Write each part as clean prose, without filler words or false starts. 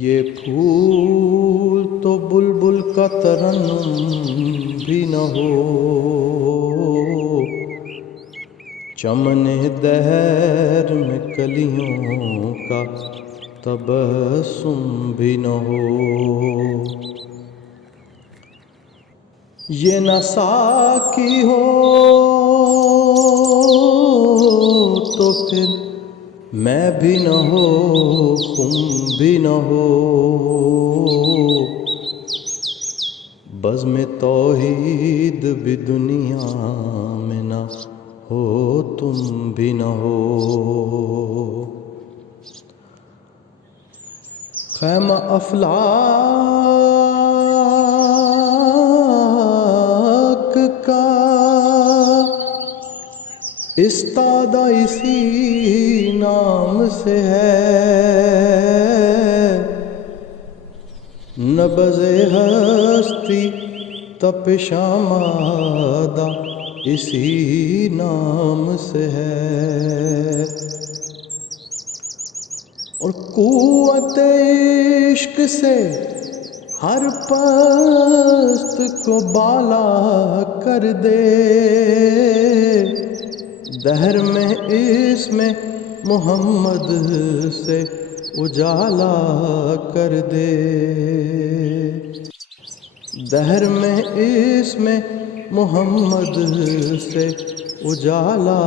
ये फूल तो बुलबुल का तरन्नुम भी न हो, चमने दहर में कलियों का तबस्सुम भी न हो। ये न साकी हो तो फिर मैं भी न हो, तुम भी न हो, बज़्म तौहीद भी दुनिया में न हो, तुम भी न हो। ख़ैमा अफ़लाक का इस्तादा इसी नाम से है, नबज़े हस्ती तपिशामादा इसी नाम से है। और कुव्वत इश्क से हर पस्त को बाला कर दे, दहर में इसमें मोहम्मद से उजाला कर दे, दहर में इसमें मोहम्मद से उजाला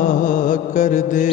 कर दे।